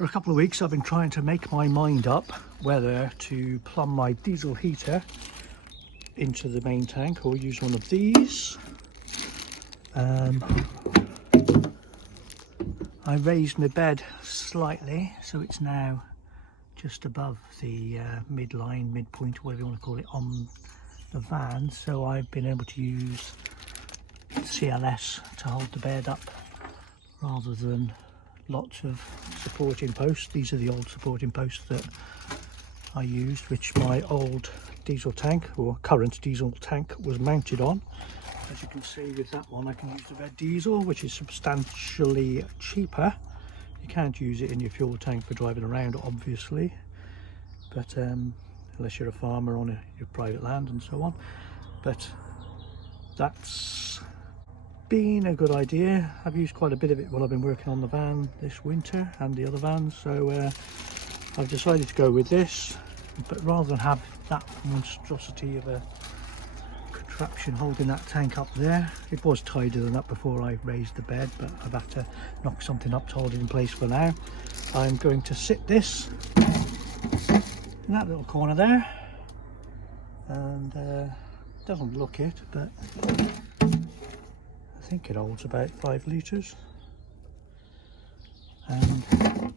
For a couple of weeks I've been trying to make my mind up whether to plumb my diesel heater into the main tank or use one of these. I raised my bed slightly so it's now just above the midline, midpoint, whatever you want to call it, on the van, so I've been able to use CLS to hold the bed up rather than lots of supporting posts. These are the old supporting posts that I used, which my old diesel tank, or current diesel tank, was mounted on. As you can see with that one, I can use the red diesel, which is substantially cheaper. You can't use it in your fuel tank for driving around, obviously, but unless you're a farmer on your private land and so on. But that's been a good idea. I've used quite a bit of it while I've been working on the van this winter and the other vans, so I've decided to go with this. But rather than have that monstrosity of a contraption holding that tank up there, it was tidier than that before I raised the bed, but I've had to knock something up to hold it in place for now. I'm going to sit this in that little corner there, and doesn't look it, but I think it holds about 5 litres. And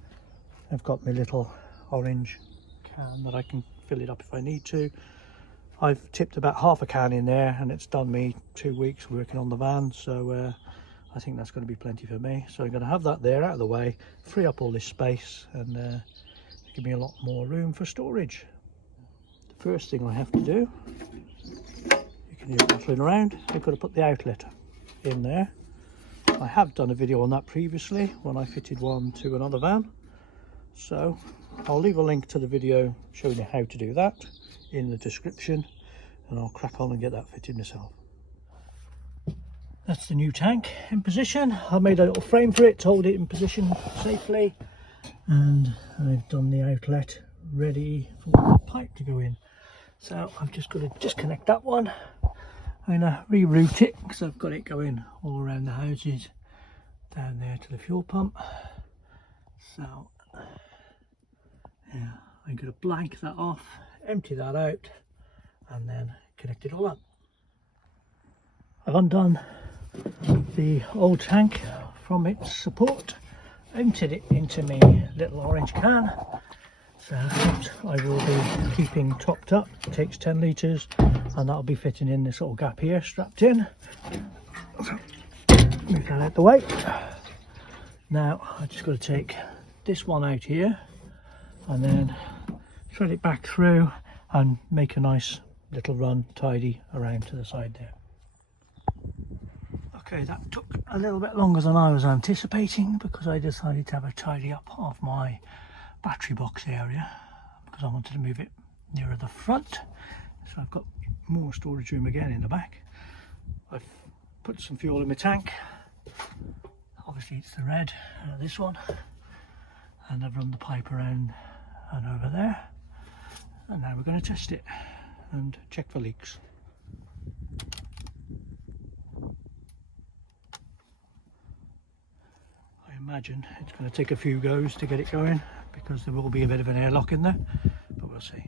I've got my little orange can that I can fill it up if I need to. I've tipped about half a can in there and it's done me 2 weeks working on the van, so I think that's going to be plenty for me. So I'm going to have that there out of the way, free up all this space, and give me a lot more room for storage. The first thing I have to do, you can hear it rattling around, I've got to put the outlet in there. I have done a video on that previously when I fitted one to another van, so I'll leave a link to the video showing you how to do that in the description, and I'll crack on and get that fitted myself. That's the new tank in position. I made a little frame for it to hold it in position safely, and I've done the outlet ready for the pipe to go in. So I've just got to disconnect that one. I'm going to reroute it because I've got it going all around the houses down there to the fuel pump. So yeah, I'm going to blank that off, empty that out, and then connect it all up. I've undone the old tank from its support, emptied it into my little orange can. So that I will be keeping topped up. It takes 10 litres, and that'll be fitting in this little gap here, strapped in. So, move that out the way. Now I just got to take this one out here and then thread it back through and make a nice little run tidy around to the side there. Okay, that took a little bit longer than I was anticipating because I decided to have a tidy up of my battery box area because I wanted to move it nearer the front. So I've got more storage room again in the back. I've put some fuel in my tank. Obviously it's the red, this one. And I've run the pipe around and over there. And now we're going to test it and check for leaks. I imagine it's going to take a few goes to get it going because there will be a bit of an airlock in there, but we'll see.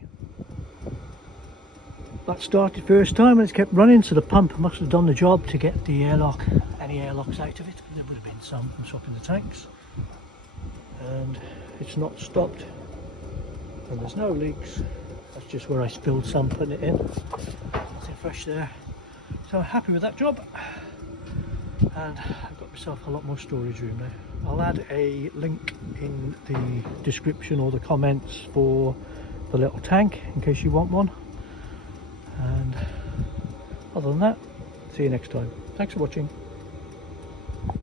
That started first time and it's kept running, so the pump must have done the job to get the airlock, any airlocks out of it. There would have been some from swapping the tanks, and it's not stopped, and there's no leaks. That's just where I spilled some putting it in. Nothing fresh there, so I'm happy with that job, and I've got myself a lot more storage room now. I'll add a link in the description or the comments for the little tank in case you want one. And other than that, see you next time. Thanks for watching.